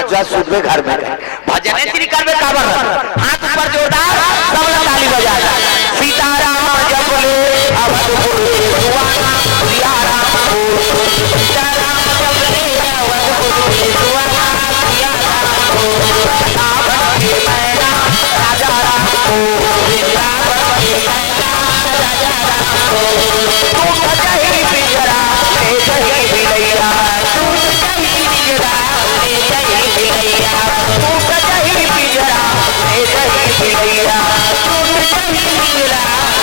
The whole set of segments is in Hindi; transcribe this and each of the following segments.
नचवा सुबह घर में भजने श्री करबे काबर हाथ ऊपर जोरदार सब लोग ताली बजाना सीताराम जपले अवधपुर सुहाना सिया राम सीताराम जपले अवधपुर सुहाना सिया राम रावण के मैना राजा राम रावण के मैना राजा राम तू सजही पिंजरा ले सही बिलैया तू सजही पिंजरा ले सही बिलैया तू सजही पिंजरा ले सही बिलैया तू सजही पिंजरा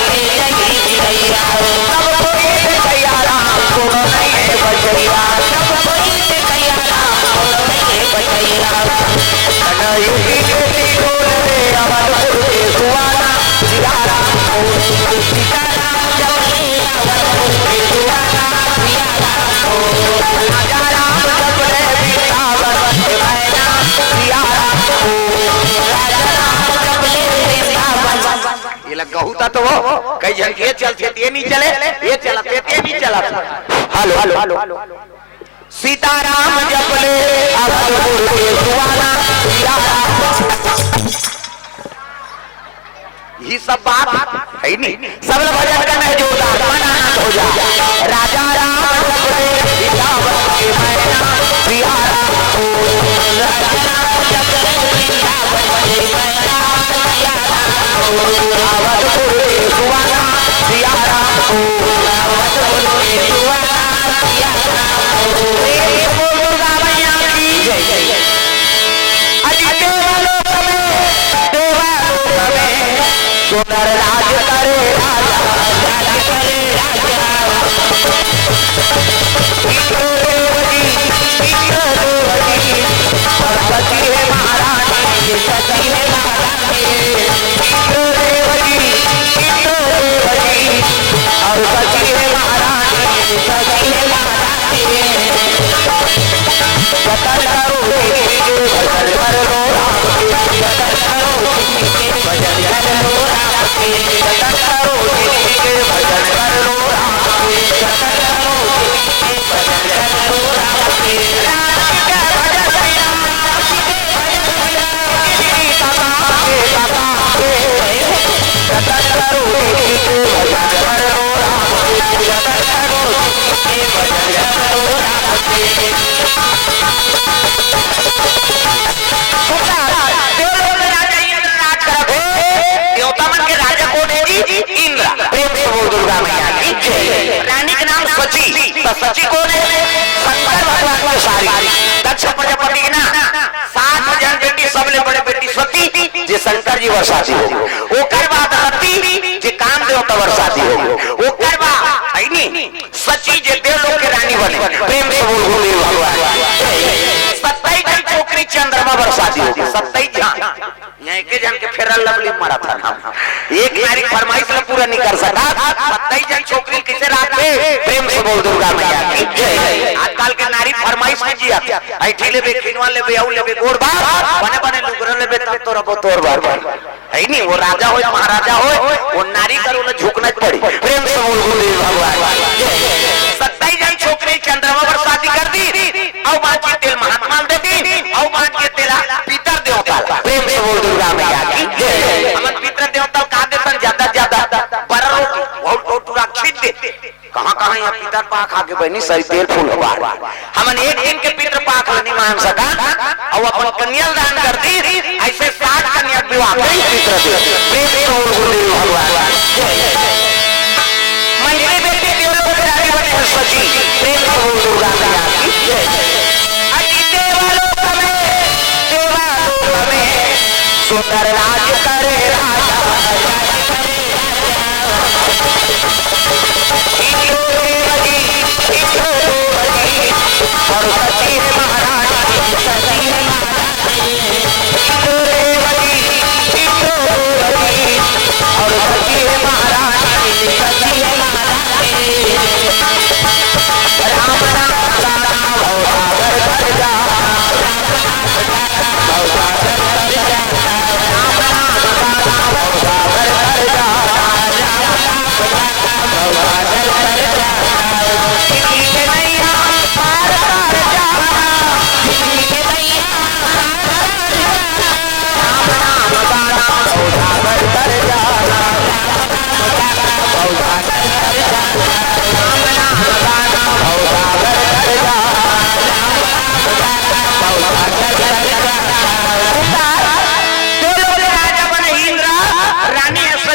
ले सही बिलैया सब कोई से कैया राम सुनो नहीं है बचैया सब कोई से कैया राम सुनो नहीं है बचैया कन्हैया की बेटी बोल रे अवधपुर के सुहाना सिया राम सीताराम जपले अवधपुर के सुहाना सिया राम राजा राम जपले वृंदावन के मैना सिया राम राजा राम जपले वृंदावन ये लगा होता तो कई जन ये चलते ये नहीं चले ये चलते ये नहीं चला हेलो हेलो सीताराम जपले अवधपुर के सुहाना सिया राम ये सब बात है नहीं सब लोग भजन करना है जोरदार मनाना हो जा राजा राम जपले वृंदावन के मैना सिया राम राजा राम जपले वृंदावन के मैना सिया राम अवधपुर के सुहाना सिया राम अवधपुर के सुहाना सिया राम दुर्गा मैया की जय अजी देवलोक में सुंदर राज करे राजा राज करे राजा सरस्वती है महारानी सती है महारानी और सती है महारानी सती है महारानी भजन करो भजन कर लो भजन करो भजन कर लो भजन करो भजन कर लो भजन करो भजन कर लो दुर्गा मैया की रानी के नाम सची तो सची कौन है शंकर भगवान की सारी दक्ष प्रजापति की ना 7 जन बेटी सबले बड़े बेटी सती जे शंकर जी वर्षाती हो ओकर बाद रति जे कामदेव का वर्षाती हो ओकर बाद है नी सची जे देवलोक के रानी बने प्रेम से बोल बोले भगवान 27 जन छोकरी चंद्रमा वर्षाती हो 27 जन यहाँ के जन के फेरल लवली मारा था एक नारी फरमाइश में पूरा नहीं कर सका 27 जन छोकरी किसे रात में प्रेम से बोल दुर्गा मैया की जय आजकल के नारी फरमाइश में जिया ऐठी लेबे खिनवा लेबे औ लेबे गोड़ बार बने बने लुगरा लेबे तब तो रबो तोर बार है नहीं वो राजा हो या महाराजा हो वो नारी करो ना झुकना पड़ी प्रेम से बोल बोले भगवान 27 जन छोकरी चंद्रमा पर शादी कर दी और बाकी तेल महात्मा दे दी और बाकी तेला पितर देवता प्रेम से बोल दुर्गा मैया की जय हमन पितर देवता का देतन ज्यादा बररो बहुत राक्षित दे कहां यहाँ पितर पाक आके बनी सही तेल फूल बार हमन एक दिन के पितर पाक नहीं मान सका और अपन कन्या दान कर दी ऐसे 60 कन्या विवाह कई पितर दे प्रेम से बोल बोले भगवान मेरी बेटी देवलोक के रानी बने सची प्रेम से बोल दुर्गा मैया की जय अति देवलोक में सुंदर राज करे राजा और सती है महारानी सती है महारानी और सती है महारानी सती है महारानी राम राम भवसागर कर जा भवसागर कर जा राम राम भवसागर कर जा भवसागर कर जा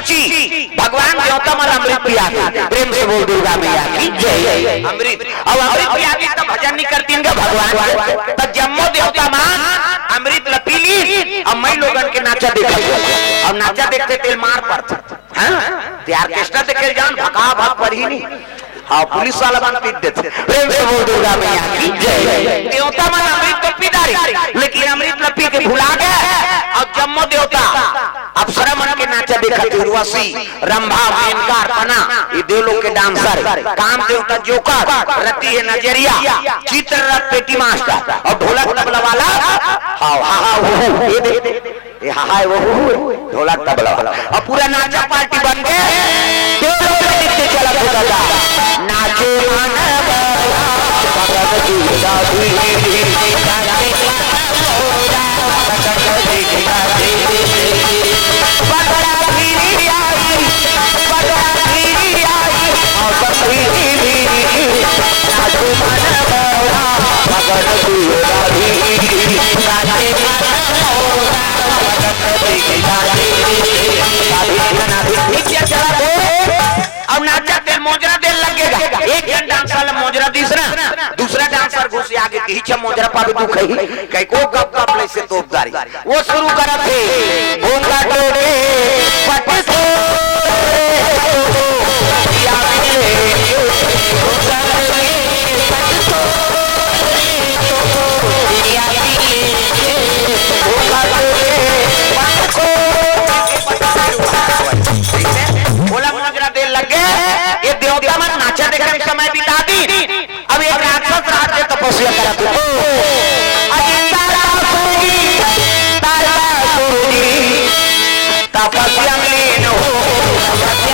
बची भगवान देवता मन अमृत पिया प्रेम से बोल दुर्गा मैया की जय। अमृत अब अमृत पिया तो भजन नहीं करती इनका भगवान तो जम्मो देवता मां अमृत लपीली। अब मैं लोगन के नाचा देखा अब नाचा देखते तेल मार पड़ता तैयार कृष्णा देखे जान भगा भाग पर ही नहीं। हाँ पुलिस वाला बन पीट देते प्रेम से बोल दुर्गा मैया की जय। देवता मन अमृत तो पीदारी लेकिन अमृत लपी के भुला गए। अब जम्मो देवता अप्सरा मन के नाचा देखा उर्वशी रंभा मेनका अर्पणा ये देवलोक के डांसर काम देवता जोकर रति है नजरिया चित्ररथ पेटी मास्टर और ढोलक तबला वाला हाँ हाँ वो ये दे हाँ वो ढोलक तबला वाला और पूरा नाचा पार्टी बन गए। देवलोक में नृत्य चला होता था नाचे अब नाचा तेल मोजरा देर लगेगा। एक जन डांसर मोजरा दूसरा डांसर घुस आगे पीछे मोजरा पावे तू कहीं को गप गप ले से तोपदारी वो शुरू करा थे भूंगा टोड़े पट समय बिता दी। अब एक राक्षस रात में तपस्या करा तपस्या में हो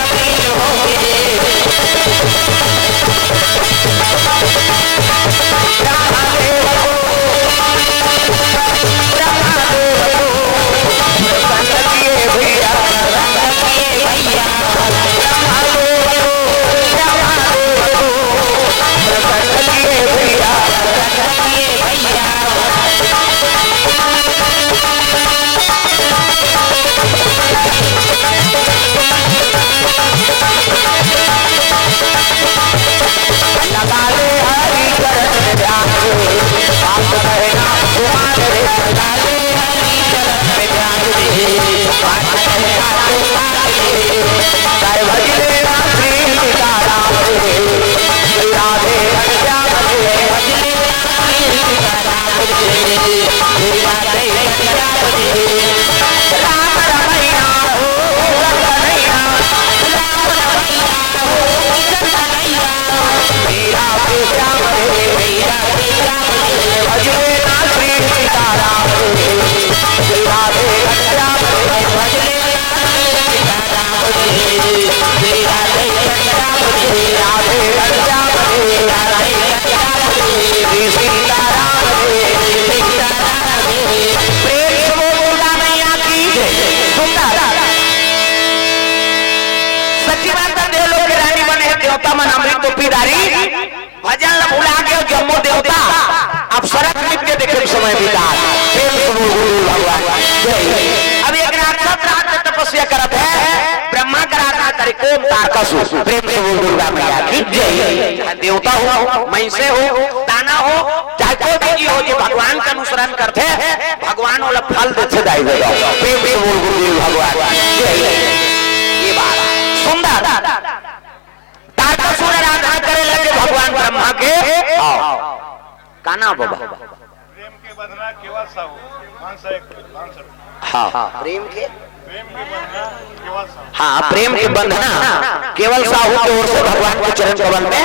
भजन भुला के जम्मो देवता अब सड़क नृत्य देखे समय बिता अब एक राक्षस रात में तपस्या करत है ब्रह्मा कराता करे कोम तारकसु प्रेम से बोल दुर्गा मैया की जय। देवता हो महिषे हो दाना हो चाहे कोई भी हो जो भगवान का अनुसरण करते भगवान वाला फल देते दाई प्रेम से बोल गुरु भगवान जय। ये बात सुंदर तारकासुर आराधना करे लगे भगवान ब्रह्मा के काना बाबा प्रेम के बंधना केवल साहू हाँ प्रेम के बंधना केवल साहू हाँ प्रेम के बंधना केवल साहू की ओर से भगवान के चरण कमल में